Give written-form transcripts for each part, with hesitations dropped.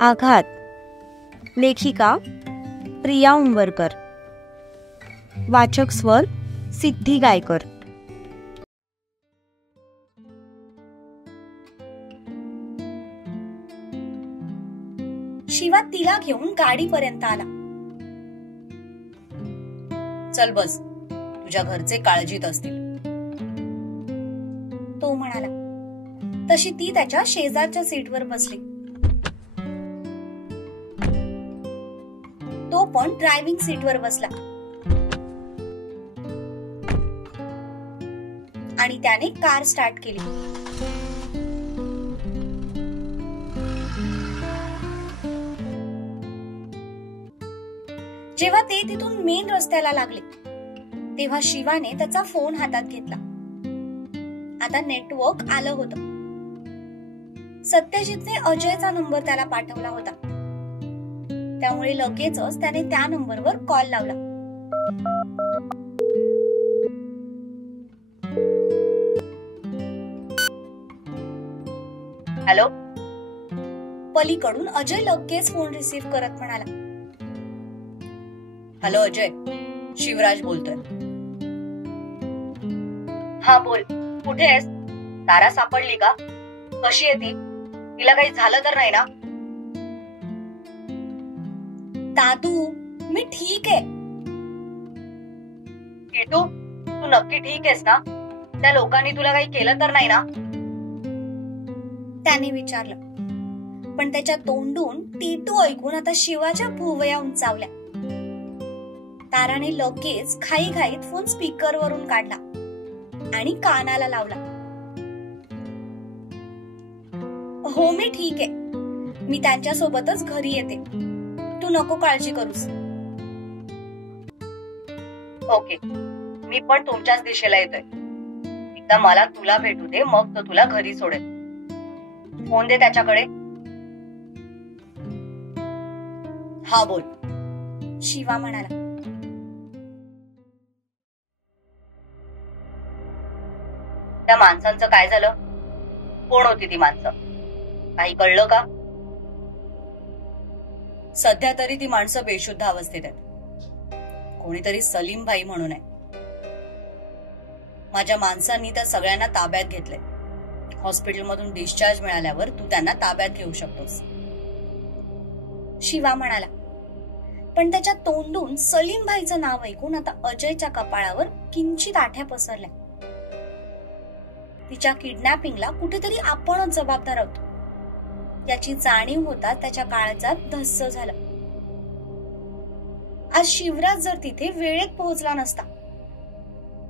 आघात. लेखिका प्रिया उंबरकर. वाचक स्वर सिद्धी गायकर. शिवा तिला घेऊन गाडीपर्यंत आला. चल बस, तुझ्या घरचे काळजीत असतील, तो म्हणाला. तशी ती त्याच्या शेजारच्या सीटवर बसली. तो पण ड्रायव्हिंग सीटवर बसला आणि त्याने कार स्टार्ट केली. जेव्हा ते तिथून मेन रस्त्याला लागले तेव्हा शिवाने त्याचा फोन हातात घेतला. आता नेटवर्क आलं होतं. सत्यजितने अजयचा नंबर त्याला पाठवला होता, त्यामुळे लगेचच त्याने त्या नंबरवर कॉल लावला. हॅलो. पलीकडून अजय लगेच फोन रिसीव्ह करत म्हणाला, हॅलो अजय, शिवराज बोलतोय. हा बोल, कुठे आहेस? तारा सापडली का? कशी आहे ती? तिला काही झालं तर नाही ना? दादू, मी ठीक आहे. टिटू, तू नक्की ठीक आहेस ना? त्या लोकांनी तुला काही केलं तर नाही ना? त्याने विचारलं. पण त्याच्या तोंडून टिटू ऐकून आता शिवाच्या भुवया उंचावल्या. ताराने लगेच घाईघाईत फोन स्पीकरवरून काढला आणि कानाला लावला. हो, मी ठीक आहे. मी त्यांच्यासोबतच घरी येते. तू नको काळजी करूस. ओके, मी पण तुमच्याच दिशेला येतोय. एकदा मला तुला भेटू दे, मग तो तुला घरी सोडेल. फोन दे त्याच्याकडे. हा बोल, शिवा म्हणाला. त्या माणसांचं काय झालं? कोण होती ती माणसं? काही कळलं का? सध्या तरी ती माणसं बेशुद्ध अवस्थेत आहेत. कोणीतरी सलीम भाई म्हणून आहे. माझ्या माणसांनी त्या सगळ्यांना ताब्यात घेतलंय. हॉस्पिटलमधून डिस्चार्ज मिळाल्यावर तू त्यांना ताब्यात घेऊ शकतोस. शिवा म्हणाला. पण त्याच्या तोंडून सलीम भाईचं नाव ऐकून आता अजयच्या कपाळावर किंचित आठ्या पसरल्या. तिच्या किडनॅपिंगला कुठेतरी आपणच जबाबदार आहोत याची जाणीव होता त्याच्या काळजात धस्स झालं. आज शिवराज जर तिथे वेळेत पोहोचला नसता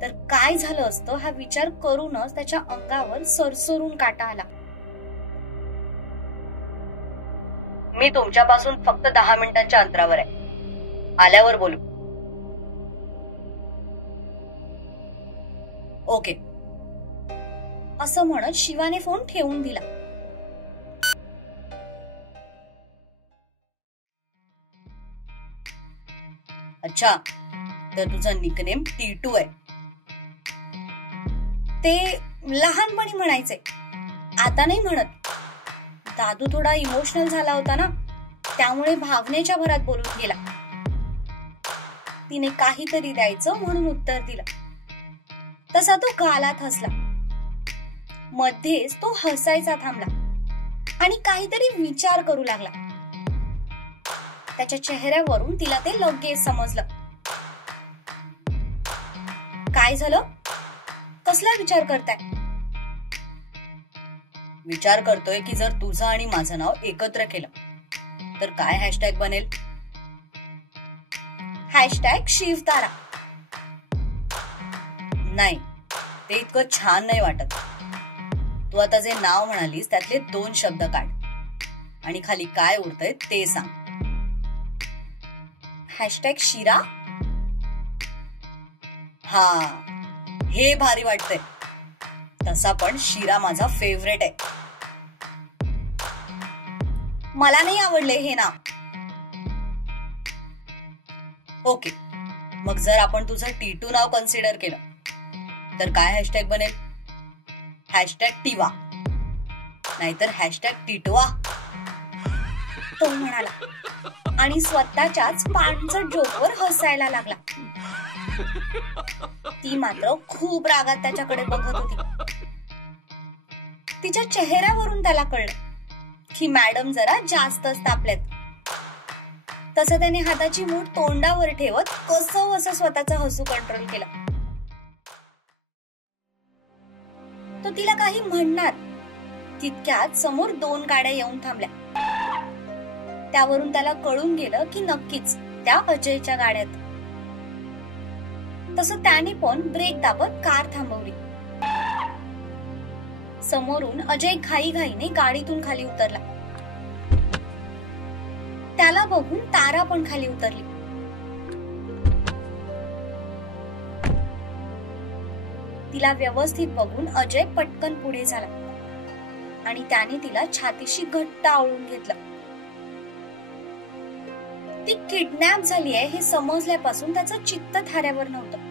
तर काय झालं असतं हा विचार करूनच त्याच्या अंगावर सरसरून काटा आला. मी तुमच्यापासून फक्त 10 मिनिटांच्या अंतरावर आहे. आल्यावर बोलू. ओके, असं म्हणत शिवाने फोन ठेवून दिला. अच्छा, तर तुझा निकनेम टीटू आहे? ते लहानपणी म्हणायचे, आता नाही म्हणत. दादू थोडा इमोशनल झाला होता ना, त्यामुळे भावनेच्या भरात बोलून गेला. तिने काहीतरी द्यायचं म्हणून उत्तर दिलं. तसा तो गालात हसला. मध्येच तो हसायचा थांबला आणि काहीतरी विचार करू लागला. त्याच्या चेहऱ्यावरून तिला ते लगेच समजलं. काय झालं? कसला विचार करताय? विचार करतोय की जर तुझं आणि माझं नाव एकत्र केलं तर काय हॅशटॅग बनेल? हॅशटॅग शिवतारा. नाही, ते इतकं छान नाही वाटत. तू आता जे नाव म्हणालीस त्यातले 2 शब्द काढ आणि खाली काय उरतंय ते सांग. हॅशटॅग शिरा. हा, हे भारी वाटतंय. तसा पण शिरा माझा फेवरेट आहे. मला नाही आवडले हे नाव. ओके, मग जर आपण तुझं टीटू नाव कन्सिडर केलं तर काय हॅशटॅग बनेल? हॅशटॅग टिवा, नाहीतर हॅशटॅग टिटवा. तो म्हणाला आणि स्वतःच्याच पाणचट जोकवर हसायला लागला. ती मात्र खूप रागात त्याच्याकडे बघत होती. तिच्या चेहऱ्यावरून त्याला कळलं की मॅडम जरा जास्तच तापल्यात. तसं त्याने हाताची मूठ तोंडावर ठेवत कसं असं स्वतःचं हसू कंट्रोल केलं. तो तिला काही म्हणणार तितक्यात समोर 2 गाड्या येऊन थांबल्या. त्यावरून त्याला कळून गेलं की नक्कीच त्या अजयच्या गाड्यात. तसं त्याने पण ब्रेक दाबत कार थांबवली. समोरून अजय घाईघाईने गाडीतून खाली उतरला. त्याला बघून तारा पण खाली उतरली. तिला व्यवस्थित बघून अजय पटकन पुढे झाला आणि त्याने तिला छातीशी घट्ट आवळून घेतलं. ती किडनॅप झाली आहे हे समजल्यापासून त्याचं चित्त थाऱ्यावर नव्हतं.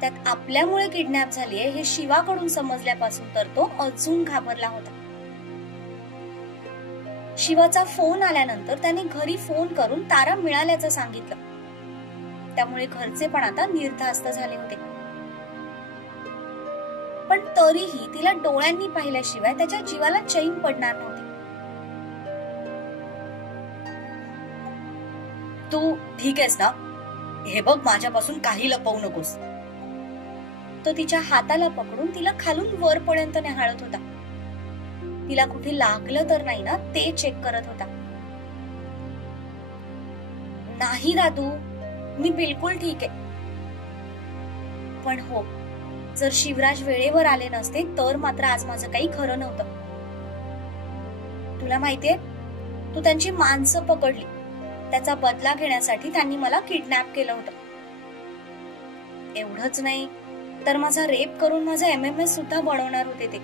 त्यात आपल्यामुळे किडनॅप झाली आहे हे शिवाकडून समजल्यापासून तर तो अजून घाबरला होता. शिवाचा फोन आल्यानंतर त्याने घरी फोन करून तारा मिळाल्याचं सांगितलं. त्यामुळे घरचे पण आता निर्धास्त झाले होते. पण तरीही तिला डोळ्यांनी पाहिल्याशिवाय त्याच्या जीवाला चैन पडणार नव्हती. तू ठीक आहेस ना? हे बघ, माझ्यापासून काही लपवू नकोस. तो तिच्या हाताला पकडून तिला खालून वरपर्यंत न्याहाळत होता. तिला कुठे लागलं तर नाही ना ते चेक करत होता. नाही दादू, मी बिलकुल ठीक आहे. पण हो, जर शिवराज वेळेवर आले नसते तर मात्र आज माझं काही खरं नव्हतं. तुला माहितीये, तू त्यांची माणसं पकडली. त्याचा बदला घेण्यासाठी त्यांनी मला किडनॅप केलं होतं. एवढंच नाही तर माझा रेप करून माझा MMS सुद्धा बनवणार होते ते.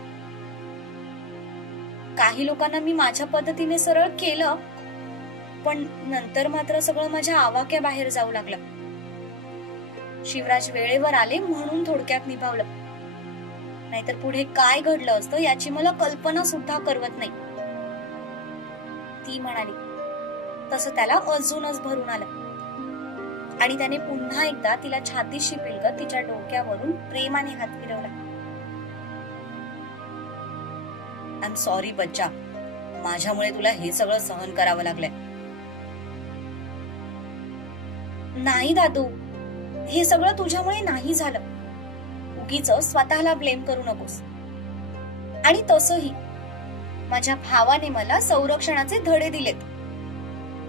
काही लोकांना मी माझ्या पद्धतीने सरळ केलं, पण नंतर मात्र सगळं माझ्या आवाक्याबाहेर जाऊ लागलं. शिवराज वेळेवर आले म्हणून थोडक्यात निभावलं. नाहीतर पुढे काय घडलं असतं याची मला कल्पना सुद्धा करवत नाही, ती म्हणाली. तसं त्याला अजूनच भरून आलं आणि त्याने पुन्हा एकदा तिला छातीशी पिलगत तिच्या डोक्यावरून प्रेमाने हात फिरवला. आय एम सॉरी बच्चा, माझ्यामुळे तुला हे सगळं सहन करावं लागलंय. नाही दादू, हे सगळं तुझ्यामुळे नाही झालं. उगीच स्वतःला ब्लेम करू नकोस. आणि तसंही माझ्या भावाने मला संरक्षणाचे धडे दिलेत.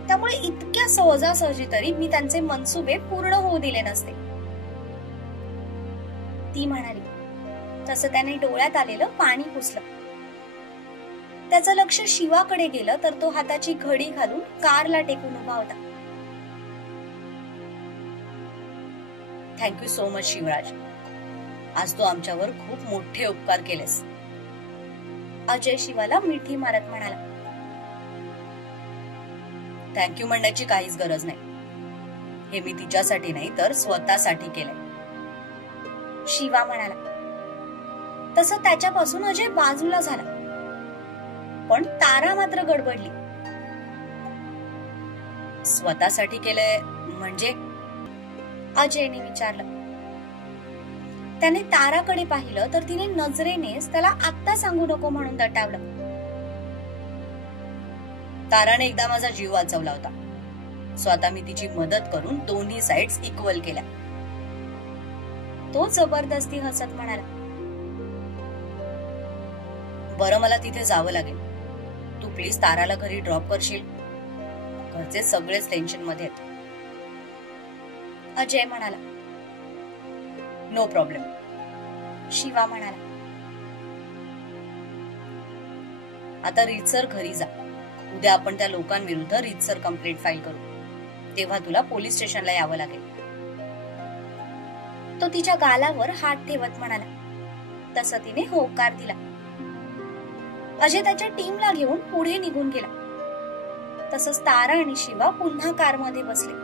त्यामुळे इतक्या सहजासहजी तरी मी त्यांचे मनसुबे पूर्ण होऊ दिले नसते, ती म्हणाली. तसं त्याने डोळ्यात आलेलं पाणी पुसलं. त्याचं लक्ष शिवाकडे गेलं तर तो हाताची घडी घालून कारला टेकून उभा होता. Thank you so much Shivraj. आज तू आमच्यावर खूप मोठे उपकार केलेस. अजय शिवाला मिठी मारत म्हणाला. थँक्यू म्हणण्याची काहीच गरज नाही. हे मी तिच्यासाठी नाही तर स्वतःसाठी केलंय, शिवा म्हणाला. तसं त्याच्यापासून अजय बाजूला झाला, पण तारा मात्र गडबडली. स्वतःसाठी केलंय म्हणजे? अजयने विचारलं. त्याने ताराकडे पाहिलं तर तिने नजरेनेच त्याला आत्ता सांगू नको म्हणून दटावलं. ताराने एकदा माझा जीव वाचवला होता, सो आता मी तिची मदत करून दोन्ही साइड्स इक्वल केल्या. तो जबरदस्ती हसत म्हणाला. बरं, मला तिथे जावं लागेल. तू प्लीज ताराला घरी ड्रॉप करशील? घरचे सगळेच टेन्शन मध्ये आहेत. अजय म्हणाला. नो प्रॉब्लेम, शिवा म्हणाला. आता रीतसर घरी जा. उद्या आपण त्या लोकांविरुद्ध रीतसर कंप्लेंट फाईल करू. तेव्हा तुला पोलीस स्टेशनला यावं लागेल. तो तिच्या गालावर हात ठेवत म्हणाला. तसं तिने होकार दिला. अजय त्याच्या टीमला घेऊन पुढे निघून गेला. तसंच तारा आणि शिवा पुन्हा कारमध्ये बसले.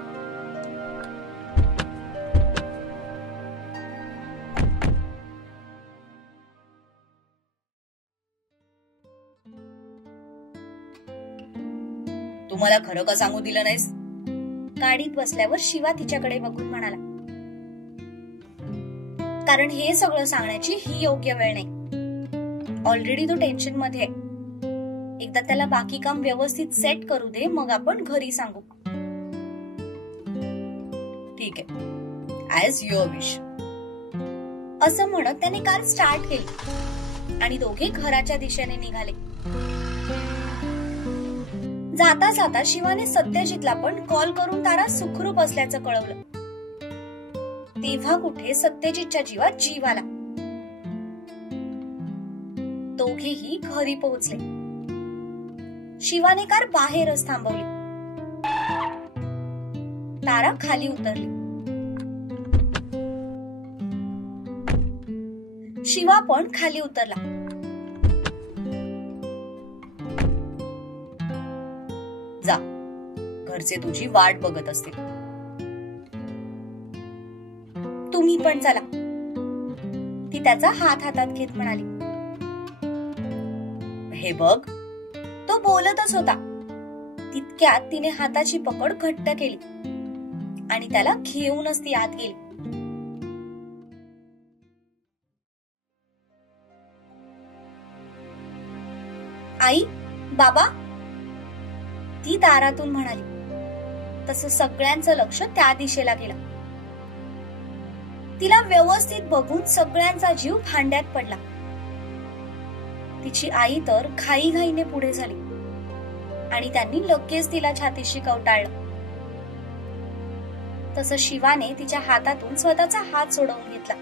तुम्हाला खरं का सांगू दिलं नाहीस? गाडीत बसल्यावर शिवा तिच्याकडे बघून म्हणाला, कारण हे सगळं सांगण्याची ही योग्य वेळ नाही. ऑलरेडी तो टेन्शन मध्ये आहे. एकदा त्याला बाकी काम व्यवस्थित सेट करू दे, मग आपण घरी सांगू. ठीक आहे, ऍज युअर विश. असं म्हणत त्याने कार स्टार्ट केली आणि दोघे घराच्या दिशेने निघाले. जाता जाता शिवाने सत्यजितला पण कॉल करून तारा सुखरूप असल्याचं कळवलं. तेव्हा कुठे सत्यजितच्या जीवात जीव आला. दोघेही घरी पोहोचले. शिवाने कार बाहेरच थांबवली. तारा खाली उतरली. शिवा पण खाली उतरला. जा, घरचे तुझी वाट बघत असतील. तुम्ही पण चला, ती त्याचा हात हातात घेत म्हणाली. हे बघ, तो बोलतच होता. तितक्यात तिने हाताची पकड घट्ट केली आणि त्याला घेऊनच ती आत गेली. आई, बाबा, ती दारातून म्हणाली. तसं सगळ्यांचं लक्ष त्या दिशेला गेलं. तिला व्यवस्थित बघून सगळ्यांचा जीव भांड्यात पडला. तिची आई तर घाईघाईने पुढे झाली आणि त्यांनी लगेच तिला छातीशी कवटाळलं. तसं शिवाने तिच्या हातातून स्वतःचा हात सोडवून घेतला.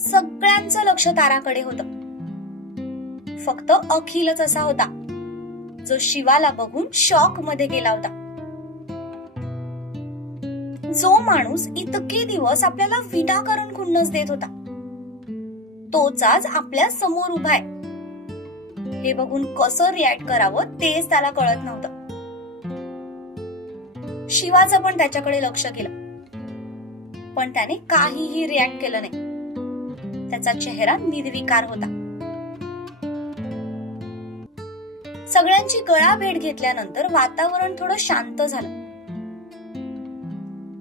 सगळ्यांचं लक्ष ताराकडे होतं. फक्त अखिलच असा होता जो शिवाला बघून शॉक मध्ये गेला होता. जो माणूस इतके दिवस आपल्याला विनाकारण खुन्नस देत होता, तोच आज आपल्या समोर उभा आहे. हे बघून कसं रिॲक्ट करावं तेच त्याला कळत नव्हतं. शिवाचं पण त्याच्याकडे लक्ष गेलं, पण त्याने काहीही रिॲक्ट केलं नाही. त्याचा चेहरा निर्विकार होता. सगळ्यांची गळाभेट घेतल्यानंतर वातावरण थोडं शांत झालं.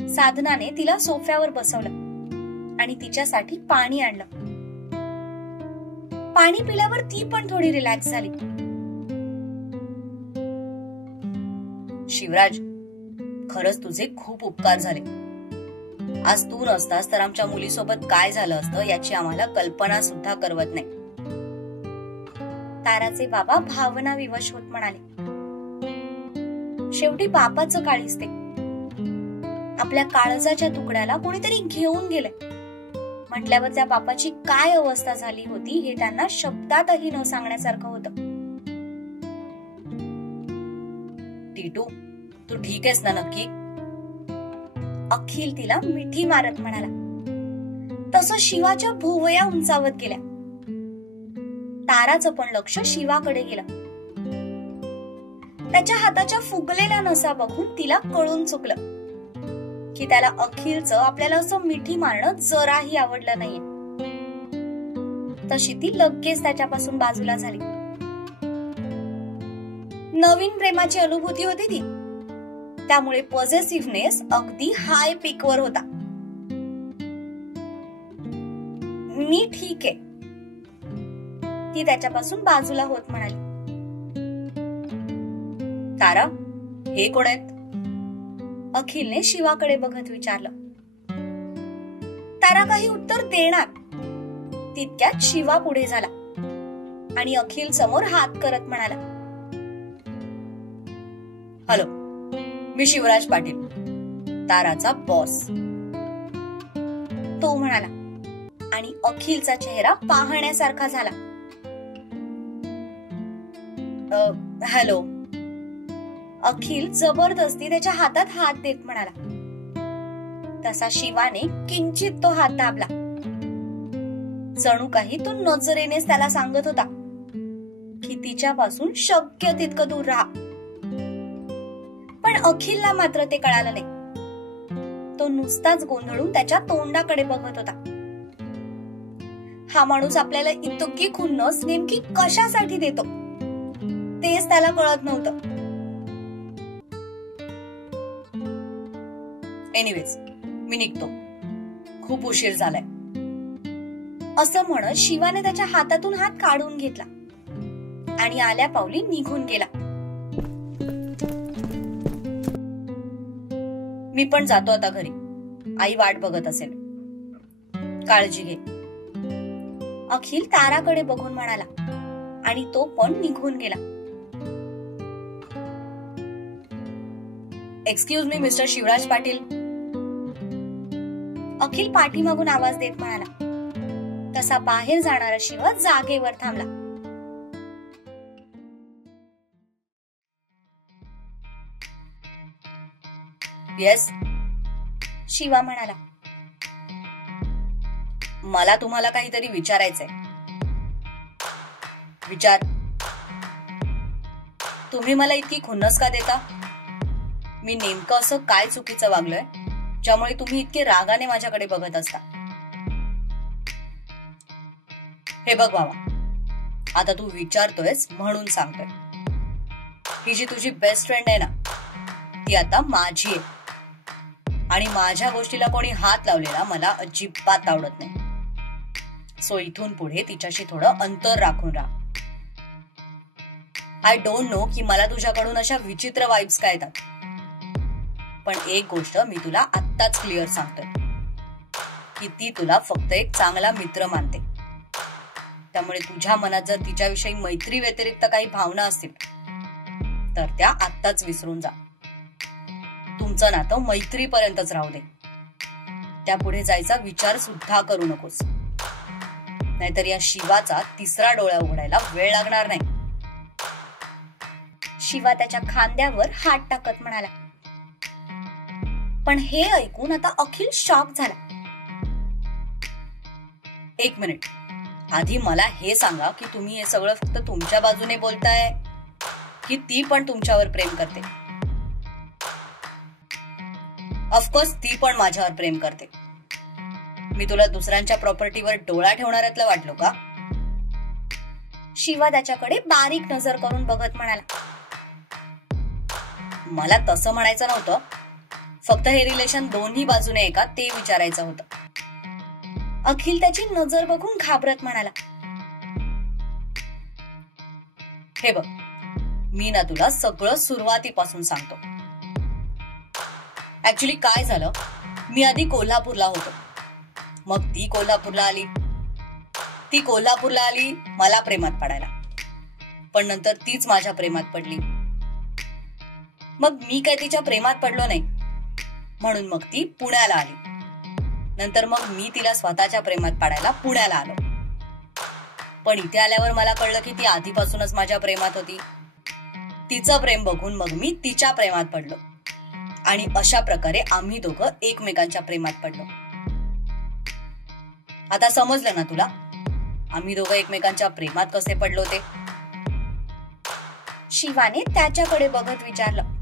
साधनाने तिला सोफ्यावर बसवलं आणि तिच्यासाठी पाणी आणलं. पाणी पिल्यावर ती पण थोडी रिलॅक्स झाली. शिवराज, खरंच तुझे खूप उपकार झाले. आज तू नसतास तर आमच्या मुलीसोबत काय झालं असतं याची आम्हाला कल्पना सुद्धा करवत नाही. ताराचे बाबा भावना विवश होत म्हणाले. शेवटी बापाचं काळीच ते. आपल्या काळजाच्या तुकड्याला कोणीतरी घेऊन गेलंय म्हटल्यावर त्या बापाची काय अवस्था झाली होती हे त्यांना शब्दातही न सांगण्यासारखं होतं. टीटू, तू ठीक आहेस ना नक्की? अखिल तिला मिठी मारत म्हणाला. तसं शिवाच्या भुवया उंचावत गेल्या. ताराचं पण लक्ष शिवाकडे गेलं. त्याच्या हाताच्या फुगलेल्या नसा बघून तिला कळून चुकलं की त्याला अखिलचं आपल्याला असं मिठी मारणं जराही आवडलं नाहीये. तशी ती लगेच त्याच्यापासून बाजूला झाली. नवीन प्रेमाची अनुभूती होती ती, त्यामुळे पॉझिटिव्हनेस अगदी हाय पीकवर होता. मी ठीक आहे, ती त्याच्यापासून बाजूला होत म्हणाली. तारा, हे कोण आहेत? अखिलने शिवाकडे बघत विचारलं. तारा काही उत्तर देणार तितक्यात शिवा पुढे झाला आणि अखिल समोर हात करत म्हणाला, हॅलो, मी शिवराज पाटील, ताराचा बॉस. तो म्हणाला आणि अखिलचा चेहरा पाहण्यासारखा झाला. हॅलो. अखिल जबरदस्ती त्याच्या हातात हात देत म्हणाला. तसा शिवाने किंचित तो हात दाबला. जणू काही तो नजरेनेच त्याला सांगत होता की तिच्यापासून शक्य तितकं दूर राहा. पण अखिलला मात्र ते कळालं नाही. तो नुसताच गोंधळून त्याच्या तोंडाकडे बघत होता. हा माणूस आपल्याला इतकी खुन्नस नेमकी कशासाठी देतो तेच त्याला कळत नव्हतं. एनिवेज, मी निघतो, खूप उशीर झालाय. असं म्हणत शिवाने त्याच्या हातातून हात काढून घेतला आणि आल्या पावली निघून गेला. मी पण जातो आता घरी, आई वाट बघत असेल. काळजी घे. अखिल ताराकडे बघून म्हणाला आणि तो पण निघून गेला. Excuse me mister Shivraj Patil. Akhil पाठीमागून आवाज देत म्हणाला. तसा बाहेर जाणारा शिवा जागेवर थांबला. येस, शिवा म्हणाला. मला तुम्हाला काहीतरी विचारायचंय. विचार. तुम्ही मला इतकी खुन्नस का देता? मी नेमकं असं काय चुकीचं वागलोय ज्यामुळे तुम्ही इतके रागाने माझ्याकडे बघत असता? हे बघ बाबा, आता तू विचारतोयस म्हणून सांगतोय. ही जी तुझी बेस्ट फ्रेंड आहे ना, ती आता माझी आहे आणि माझ्या गोष्टीला कोणी हात लावलेला मला अजिबात आवडत नाही. सो इथून पुढे तिच्याशी थोडं अंतर राखून राहा. आय डोंट नो की मला तुझ्याकडून अशा विचित्र वाइब्स काय येतात, पण एक गोष्ट मी तुला आत्ताच क्लिअर सांगतोय की ती तुला फक्त एक चांगला मित्र मानते. त्यामुळे तुझ्या मनात जर तिच्याविषयी मैत्री व्यतिरिक्त काही भावना असतील तर त्या आत्ताच विसरून जा. तुमचं नातं मैत्रीपर्यंतच राहू दे. त्यापुढे जायचा विचार सुद्धा करू नकोस, नाहीतर या शिवाचा तिसरा डोळा उघडायला वेळ लागणार नाही. शिवा त्याच्या खांद्यावर हात टाकत म्हणाला. पण हे ऐकून आता अखिल शॉक झाला. एक मिनिट, आधी मला हे सांगा की तुम्ही हे सगळं फक्त तुमच्या बाजूने बोलताय की ती पण तुमच्यावर प्रेम करते? ऑफकोर्स ती पण माझ्यावर प्रेम करते. मी तुला दुसऱ्यांच्या प्रॉपर्टीवर डोळा ठेवणाऱ्यातलं वाटलो का? शिवा त्याच्याकडे बारीक नजर करून बघत म्हणाला. मला तसं म्हणायचं नव्हतं, फक्त हे रिलेशन दोन्ही बाजूने आहे का ते विचारायचं होतं. अखिल त्याची नजर बघून घाबरत म्हणाला. हे बघ, मी ना तुला सगळं सुरुवातीपासून सांगतो. ऍक्च्युली काय झालं, मी आधी कोल्हापूरला होतो, मग ती कोल्हापूरला आली मला प्रेमात पडायला. पण नंतर तीच माझ्या प्रेमात पडली. मग मी काय तिच्या प्रेमात पडलो नाही, म्हणून मग ती पुण्याला आली. नंतर मग मी तिला स्वतःच्या प्रेमात पाडायला पुण्याला आलो. पण इथे आल्यावर मला कळलं की ती आधीपासूनच माझ्या प्रेमात होती. तिचं प्रेम बघून मग मी तिच्या प्रेमात पडलो आणि अशा प्रकारे आम्ही दोघं एकमेकांच्या प्रेमात पडलो. आता समजलं ना तुला, आम्ही दोघं एकमेकांच्या प्रेमात कसे पडलो ते? शिवाने त्याच्याकडे बघत विचारलं.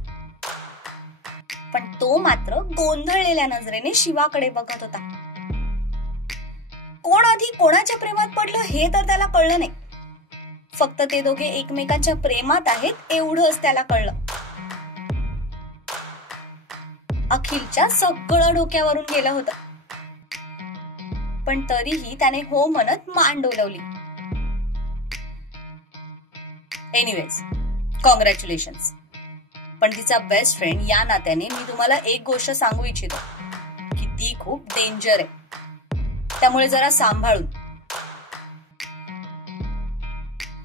पण तो मात्र गोंधळलेल्या नजरेने शिवाकडे बघत होता. कोण आधी कोणाच्या प्रेमात पडलं हे तर त्याला कळलं नाही. फक्त ते दोघे एकमेकांच्या प्रेमात आहेत एवढंच त्याला कळलं. अखिलच्या सगळं डोक्यावरून गेलं होतं, पण तरीही त्याने हो म्हणत मान डोलवली. Anyways, congratulations. पण तिचा बेस्ट फ्रेंड या नात्याने मी तुम्हाला एक गोष्ट सांगू इच्छितो की ती खूप डेंजर आहे. त्यामुळे जरा सांभाळून.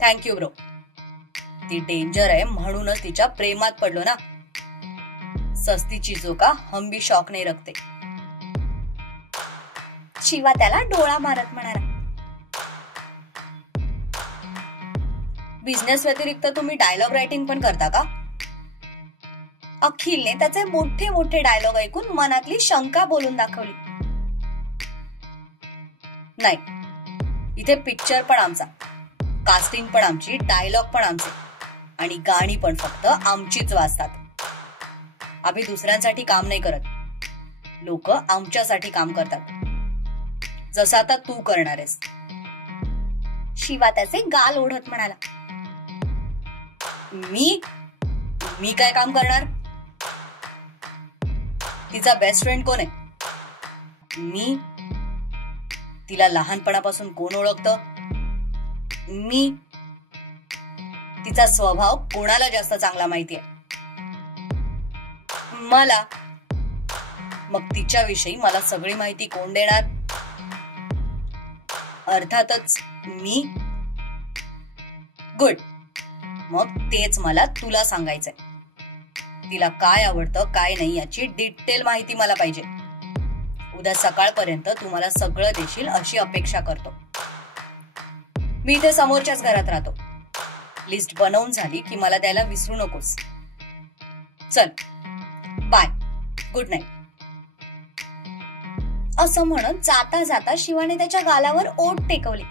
Thank you bro. ती डेंजर आहे म्हणूनच तिच्या प्रेमात पडलो ना. सस्ती चीजों का हम भी शौक नहीं रखते. शिवा त्याला डोळा मारत म्हणाला. बिझनेस व्यतिरिक्त तुम्ही डायलॉग रायटिंग पण करता का? अखिलने त्याचे मोठे मोठे डायलॉग ऐकून मनातली शंका बोलून दाखवली. नाही, इथे पिक्चर पण आमचा, कास्टिंग पण आमची, डायलॉग पण आमचे आणि गाणी पण फक्त आमचीच वाजतात. आम्ही दुसऱ्यांसाठी काम नाही करत. लोक आमच्यासाठी काम करतात, जसं आता तू करणार आहेस. शिवा त्याचे गाल ओढत म्हणाला. मी काय काम करणार? तिचा बेस्ट फ्रेंड कोण आहे? मी. तिला लहानपणापासून कोण ओळखतं? मी. तिचा स्वभाव कोणाला जास्त चांगला माहितीये? मला. मग तिच्याविषयी मला सगळी माहिती कोण देणार? अर्थातच मी. गुड. मग तेच मला तुला सांगायचंय. तिला काय आवडतं काय नाही याची डिटेल माहिती मला पाहिजे. उद्या सकाळपर्यंत तू मला सगळं देशील अशी अपेक्षा करतो. मी इथे समोरच्याच घरात राहतो. लिस्ट बनवून झाली की मला द्यायला विसरू नकोस. चल बाय. Good night. असं म्हणत जाता जाता शिवाने त्याच्या गालावर ओठ टेकवली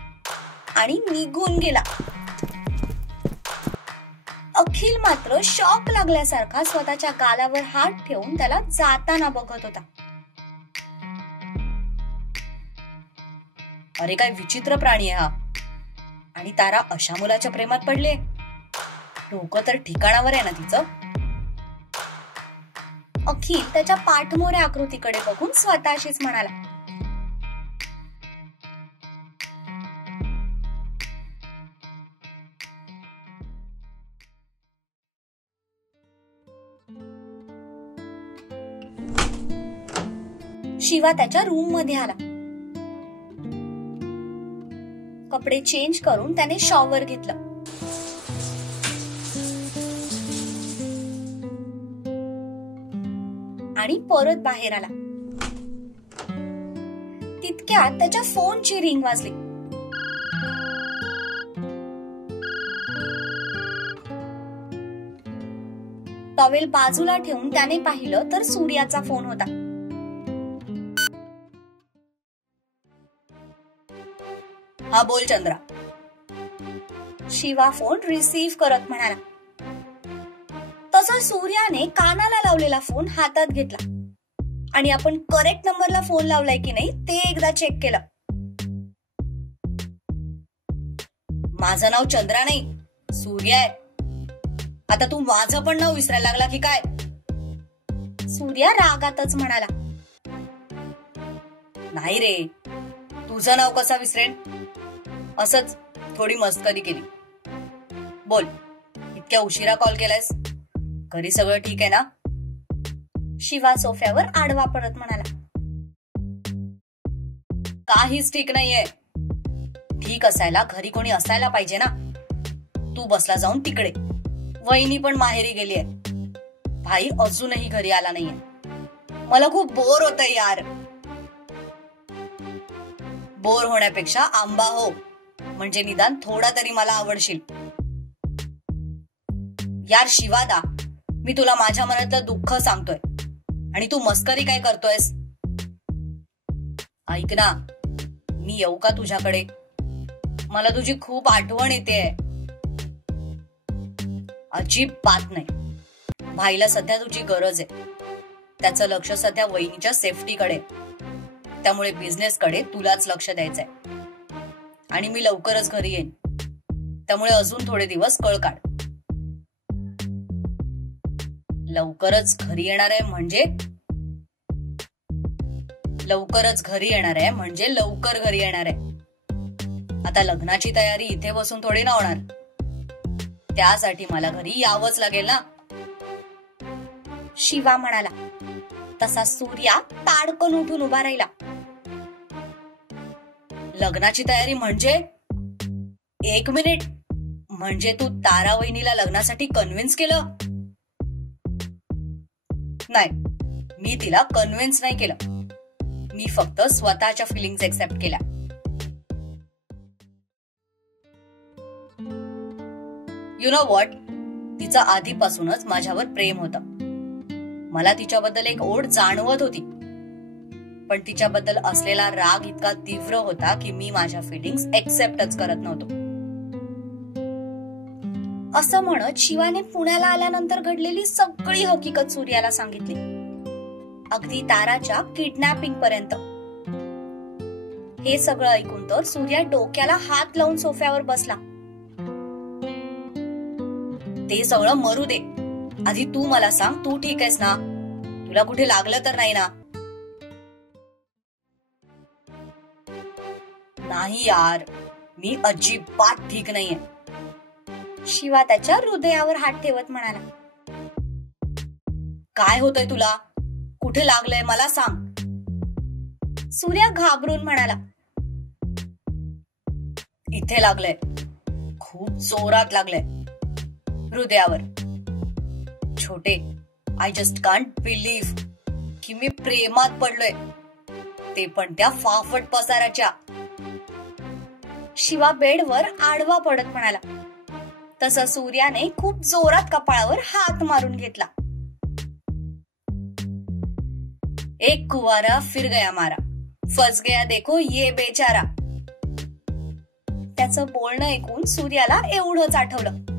आणि निघून गेला. अखिल मात्र शॉक लागल्यासारखा स्वतःच्या गालावर हात ठेवून त्याला जाताना बघत होता. अरे काय विचित्र प्राणी आहे हा. आणि तारा अशा मुलाच्या प्रेमात पडले. डोकं तर ठिकाणावर आहे ना तिचं. अखिल त्याच्या पाठमोऱ्या आकृतीकडे बघून स्वतःशीच म्हणाला. शिवा त्याच्या रूम मध्ये आला. कपडे चेंज करून त्याने शॉवर घेतलं. आणि परत बाहेर आला. तितक्यात त्याच्या फोनची रिंग वाजली. टॉवेल बाजूला ठेवून त्याने पाहिलं तर सूर्याचा फोन होता. हा बोल चंद्रा. शिवा फोन रिसीव्ह करत म्हणाला. तसं सूर्याने कानाला लावलेला फोन हातात घेतला आणि आपण करेक्ट नंबरला फोन लावलाय की नाही ते एकदा चेक केलं. माझं नाव चंद्रा नाही सूर्य आहे. आता तू माझं पण नाव विसरायला लागला की काय? सूर्या रागातच म्हणाला. नाही रे, तुझं नाव कसं विसरेन? असंच थोडी मस्करी केली. बोल, इतक्या उशिरा कॉल केलायस? घरी सगळं ठीक आहे ना? शिवा सोफ्यावर आडवा पडत म्हणाला. काहीच ठीक नाहीये. ठीक असायला घरी कोणी असायला पाहिजे ना. तू बसला जाऊन तिकडे. वहिनी पण माहेरी गेलीये. भाई अजूनही घरी आला नाहीये. मला खूप बोर होतंय यार. बोर होण्यापेक्षा आंबा हो, म्हणजे निदान थोडा तरी मला आवडशील. यार शिवादा, मी तुला माझ्या मनातलं दुःख सांगतोय आणि तू मस्करी काय करतोयस? ऐक ना, मी येऊ का तुझ्याकडे? मला तुझी खूप आठवण येते. अजिबात नाही. भाईला सध्या तुझी गरज आहे. त्याचं लक्ष सध्या वहिनीच्या सेफ्टीकडे, त्यामुळे बिझनेस कडे तुलाच लक्ष द्यायचंय. आणि मी लवकरच घरी येईन, त्यामुळे अजून थोडे दिवस कळ काढ. लवकरच घरी येणार आहे म्हणजे? लवकरच घरी येणार आहे म्हणजे लवकर घरी येणार आहे. आता लग्नाची तयारी इथे बसून थोडी ना होणार. त्यासाठी मला घरी यावंच लागेल ना. शिवा म्हणाला. तसा सूर्या ताडकन उठून उभा राहिला. लग्नाची तयारी म्हणजे? 1 मिनिट, म्हणजे तू तारा वहिनीला लग्नासाठी कन्व्हिन्स केलं? नाही, मी तिला कन्व्हिन्स नाही केलं. मी फक्त स्वतःच्या फिलिंग्स एक्सेप्ट केल्या. यु नो व्हॉट, तिचं आधीपासूनच माझ्यावर प्रेम होतं. मला तिच्याबद्दल एक ओढ जाणवत होती, पण तिच्याबद्दल असलेला राग इतका तीव्र होता की मी माझ्या फिलिंग्स एक्सेप्टच करत नव्हतो. असं म्हणत शिवाने पुण्याला आल्यानंतर घडलेली सगळी हकीकत सूर्याला सांगितली, अगदी ताराच्या किडनॅपिंग पर्यंत. हे सगळं ऐकून तर सूर्या डोक्याला हात लावून सोफ्यावर बसला. ते सगळं मरू दे, आधी तू मला सांग, तू ठीक आहेस ना? तुला कुठे लागलं तर नाही ना? नाही यार, मी अजिबात ठीक नाहीये. शिवा त्याच्या हृदयावर हात ठेवत म्हणाला. काय होतंय तुला? कुठे लागलंय मला सांग. सूर्या घाबरून म्हणाला. इथे लागलंय, खूप जोरात लागलंय हृदयावर. छोटे, आय जस्ट कांट बिलीव्ह की मी प्रेमात पडलोय, ते पण त्या फाफट पसाराच्या. शिवा बेडवर आडवा पडत म्हणाला. तसं सूर्याने खूप जोरात कपाळावर हात मारून घेतला. एक कुवारा फिर गया मारा, फस गया देखो ये बेचारा. त्याचं बोलणं ऐकून सूर्याला एवढंच आठवलं.